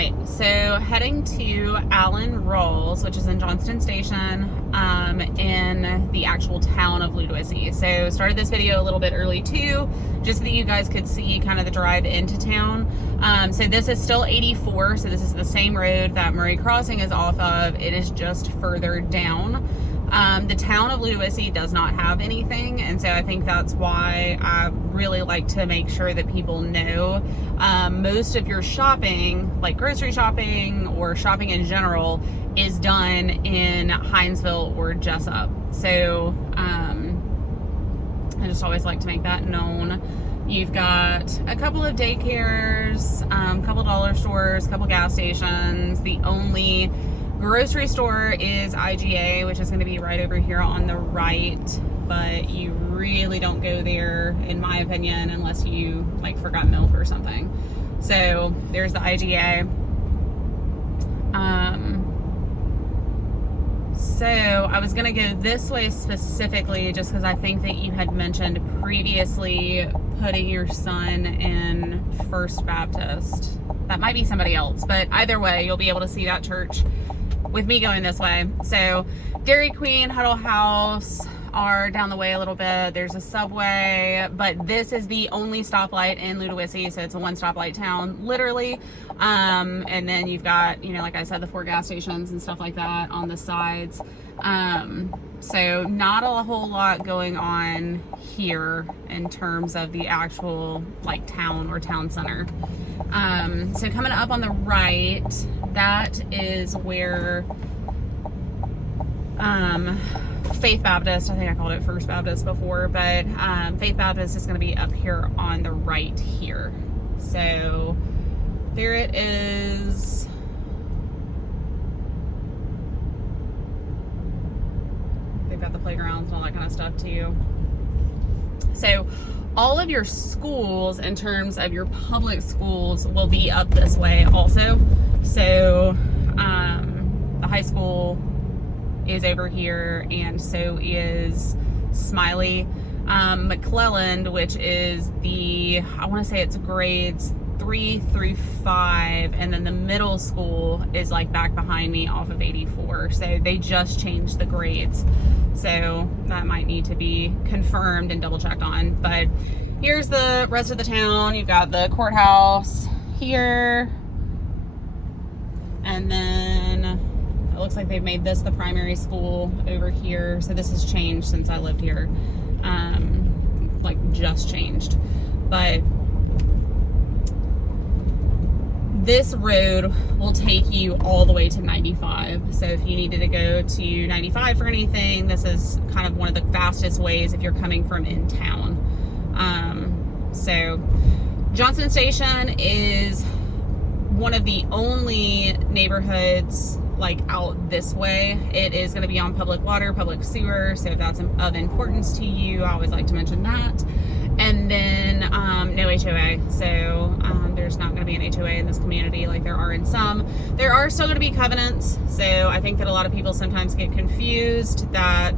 right, so heading to Allen Rawls, which is in Johnston Station, in the actual town of Ludowici. So started this video a little bit early too, just so that you guys could see kind of the drive into town. So this is still 84, so this is the same road that Murray Crossing is off of. It is just further down. The town of Ludowici does not have anything, and so I think that's why I really like to make sure that people know most of your shopping, like grocery shopping or shopping in general, is done in Hinesville or Jessup. So I just always like to make that known. You've got a couple of daycares, a couple dollar stores, a couple gas stations. The only grocery store is IGA, which is going to be right over here on the right, but you really don't go there, in my opinion, unless you like forgot milk or something. So there's the IGA. So I was going to go this way specifically just because I think that you had mentioned previously putting your son in First Baptist. That might be somebody else, but either way, you'll be able to see that church with me going this way. So Dairy Queen, Huddle House are down the way a little bit. There's a Subway, but this is the only stoplight in Ludowici, so it's a one stoplight town, literally. And then you've got, you know, like I said, the 4 gas stations and stuff like that on the sides. So not a whole lot going on here in terms of the actual like town or town center. So coming up on the right, that is where Faith Baptist, I think I called it First Baptist before, but Faith Baptist is going to be up here on the right here. So there it is. They've got the playgrounds and all that kind of stuff too. So all of your schools, in terms of your public schools, will be up this way also. So the high school is over here, and so is Smiley. McClelland, which is the, I want to say it's grades 3 through 5, and then the middle school is like back behind me off of 84. So they just changed the grades, so that might need to be confirmed and double checked on. But here's the rest of the town. You've got the courthouse here, and then it looks like they've made this the primary school over here. So this has changed since I lived here, like just changed. But this road will take you all the way to 95. So if you needed to go to 95 for anything, this is kind of one of the fastest ways if you're coming from in town. So Johnston Station is one of the only neighborhoods like out this way. It is going to be on public water, public sewer, so if that's of importance to you, I always like to mention that. And then no HOA, so there's not going to be an HOA in this community like there are in some. There are still going to be covenants, so I think that a lot of people sometimes get confused that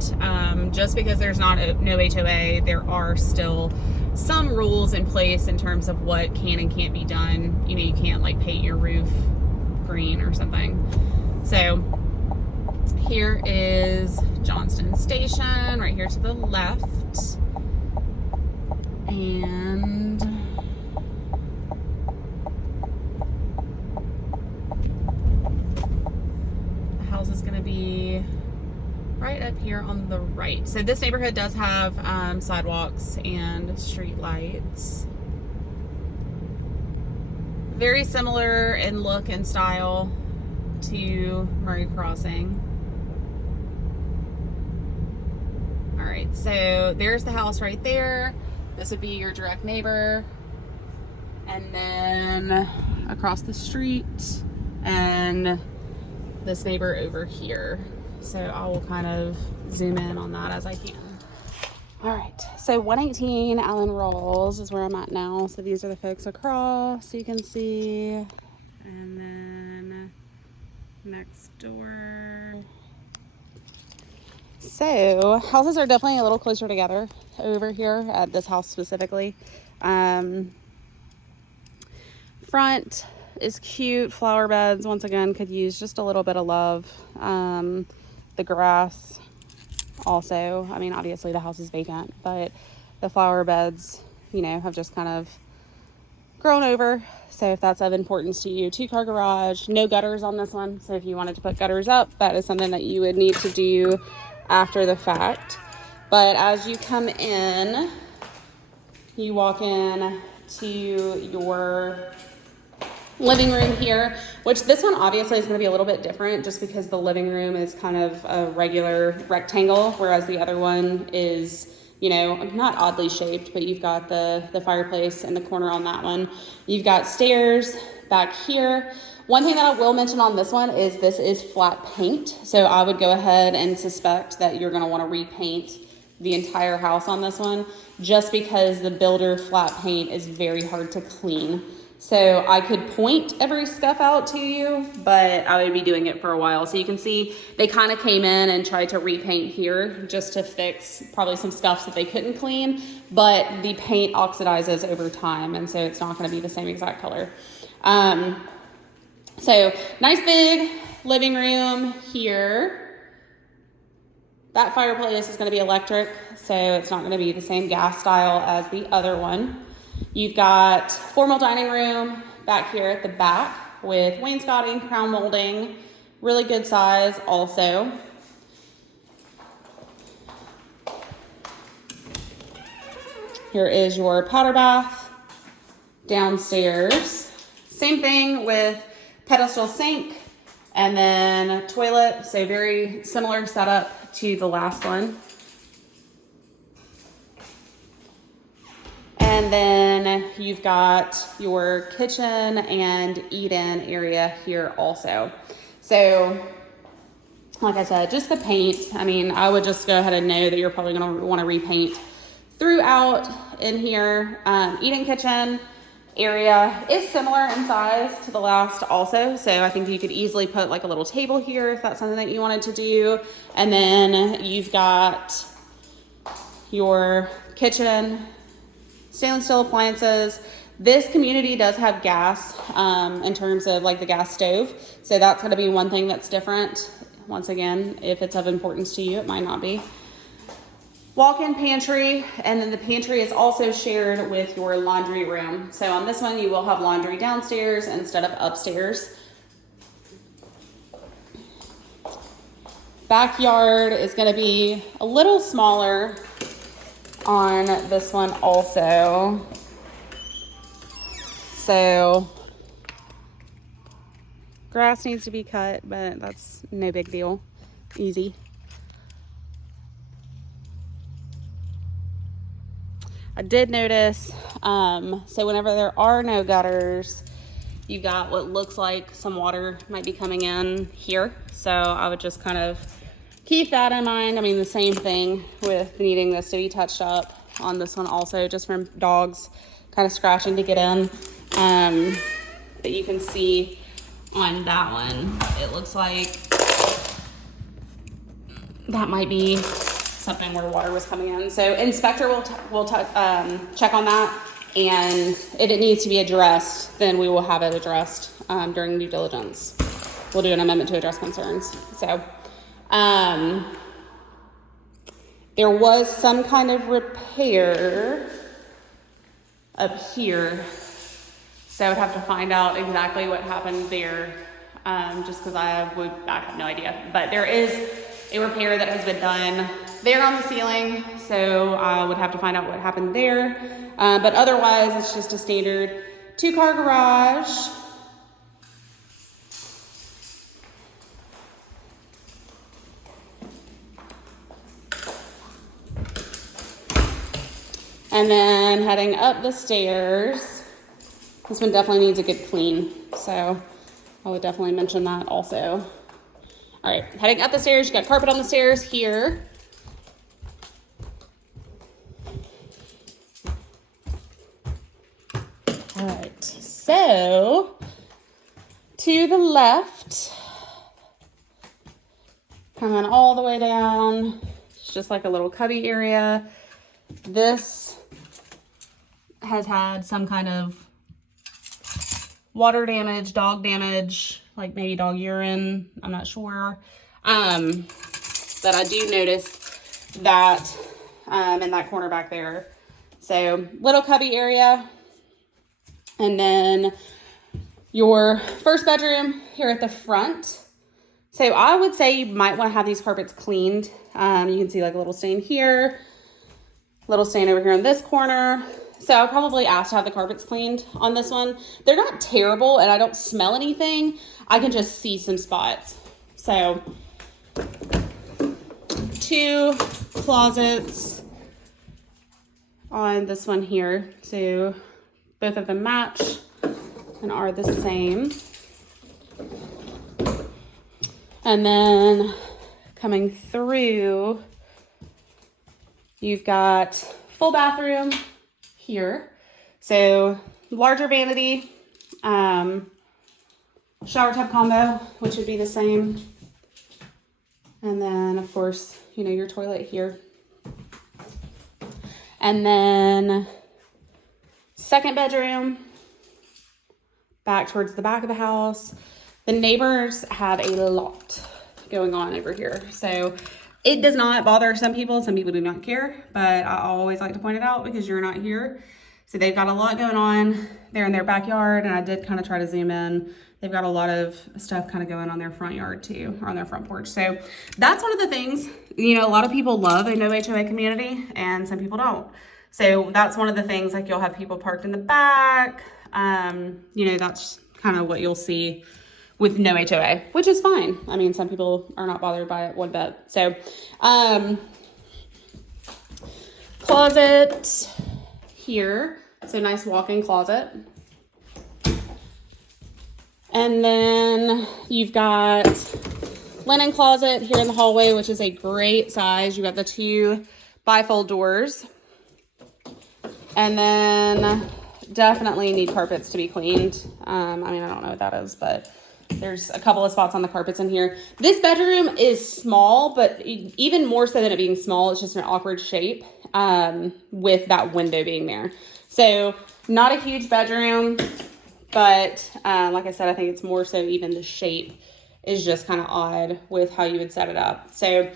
just because there's no HOA, there are still some rules in place in terms of what can and can't be done. You know, you can't like paint your roof green or something. So here is Johnston Station, right here to the left. And the house is going to be right up here on the right. So this neighborhood does have sidewalks and street lights. Very similar in look and style to Murray Crossing. All right, so there's the house right there. This would be your direct neighbor. And then across the street, and this neighbor over here. So I will kind of zoom in on that as I can. All right, so 118 Allen Rawls is where I'm at now. So these are the folks across, you can see. And then next door. So houses are definitely a little closer together over here at this house specifically. Front is cute. Flower beds, once again, could use just a little bit of love. The grass also, I mean, obviously the house is vacant, but the flower beds, you know, have just kind of grown over. So if that's of importance to you, 2-car garage, no gutters on this one. So if you wanted to put gutters up, that is something that you would need to do after the fact. But as you come in, you walk in to your living room here, which this one obviously is going to be a little bit different just because the living room is kind of a regular rectangle, whereas the other one is, you know, not oddly shaped, but you've got the fireplace in the corner on that one. You've got stairs back here. One thing that I will mention on this one is this is flat paint. So I would go ahead and suspect that you're going to want to repaint the entire house on this one, just because the builder flat paint is very hard to clean. So I could point every scuff out to you, but I would be doing it for a while. So you can see they kind of came in and tried to repaint here just to fix probably some scuffs that they couldn't clean, but the paint oxidizes over time, and so it's not going to be the same exact color. So nice big living room here. That fireplace is going to be electric, so it's not going to be the same gas style as the other one. You've got formal dining room back here at the back with wainscoting, crown molding, really good size also. Here is your powder bath downstairs. Same thing with pedestal sink and then toilet, so very similar setup to the last one. And then you've got your kitchen and eat-in area here also. So, like I said, just the paint. I mean, I would just go ahead and know that you're probably going to want to repaint throughout in here. Eat-in kitchen area is similar in size to the last also. So I think you could easily put like a little table here if that's something that you wanted to do. And then you've got your kitchen, stainless steel appliances. This community does have gas in terms of like the gas stove. So that's going to be one thing that's different. Once again, if it's of importance to you, it might not be. Walk-in pantry, and then the pantry is also shared with your laundry room. So on this one, you will have laundry downstairs instead of upstairs. Backyard is going to be a little smaller on this one also. So grass needs to be cut, but that's no big deal. Easy. I did notice, so whenever there are no gutters, you've got what looks like some water might be coming in here. So I would just kind of keep that in mind. I mean, the same thing with needing this to be touched up on this one also, just from dogs kind of scratching to get in. But you can see on that one, it looks like that might be something where water was coming in. So inspector will check on that, and if it needs to be addressed, then we will have it addressed during due diligence. We'll do an amendment to address concerns. So there was some kind of repair up here, so I would have to find out exactly what happened there, just because I have no idea. But there is a repair that has been done there on the ceiling, so I would have to find out what happened there. But otherwise, it's just a standard 2-car garage. And then heading up the stairs, this one definitely needs a good clean, so I would definitely mention that also. All right, heading up the stairs, you got carpet on the stairs here. All right, so to the left, coming all the way down, it's just like a little cubby area. This has had some kind of water damage, dog damage, like maybe dog urine, I'm not sure. But I do notice that in that corner back there. So little cubby area. And then your first bedroom here at the front. So I would say you might want to have these carpets cleaned. You can see like a little stain here, little stain over here in this corner. So I'll probably ask to have the carpets cleaned on this one. They're not terrible and I don't smell anything. I can just see some spots. So 2 closets on this one here. So both of them match and are the same. And then coming through, you've got full bathroom here. So larger vanity, shower tub combo, which would be the same. And then of course, you know, your toilet here. And then second bedroom, back towards the back of the house. The neighbors have a lot going on over here. So it does not bother some people. Some people do not care, but I always like to point it out because you're not here. So they've got a lot going on there in their backyard. And I did kind of try to zoom in. They've got a lot of stuff kind of going on their front yard too, or on their front porch. So that's one of the things, you know, a lot of people love a no HOA community and some people don't. So that's one of the things, like you'll have people parked in the back. You know, that's kind of what you'll see with no HOA, which is fine. I mean, some people are not bothered by it one bit. So, closet here. So nice walk-in closet. And then you've got linen closet here in the hallway, which is a great size. You got the 2 bifold doors. And then definitely need carpets to be cleaned. I mean, I don't know what that is, but there's a couple of spots on the carpets in here. This bedroom is small, but even more so than it being small, it's just an awkward shape with that window being there. So not a huge bedroom, but like I said, I think it's more so even the shape is just kind of odd with how you would set it up. So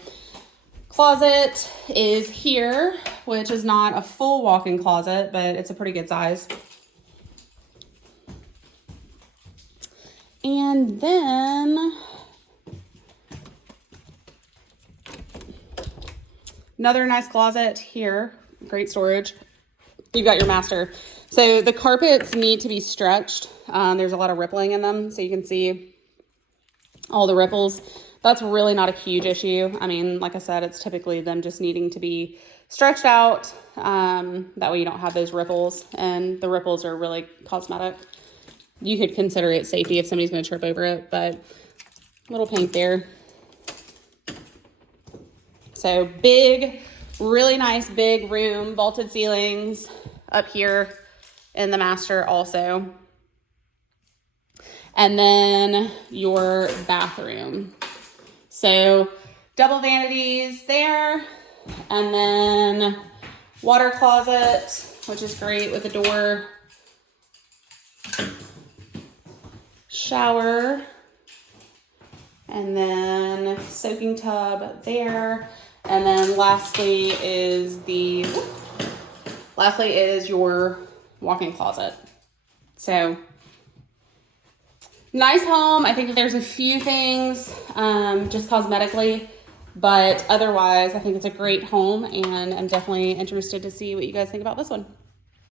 closet is here, which is not a full walk-in closet, but it's a pretty good size. And then another nice closet here, great storage. You've got your master. So the carpets need to be stretched. There's a lot of rippling in them, so you can see all the ripples. That's really not a huge issue. I mean, like I said, it's typically them just needing to be stretched out. That way you don't have those ripples, and the ripples are really cosmetic. You could consider it safety if somebody's going to trip over it, but little pink there. So big, really nice big room, vaulted ceilings up here in the master also. And then your bathroom. So double vanities there, and then water closet, which is great with a door. Shower, and then soaking tub there, and then lastly is your walk-in closet. So nice home. I think there's a few things just cosmetically, but otherwise I think it's a great home, and I'm definitely interested to see what you guys think about this one.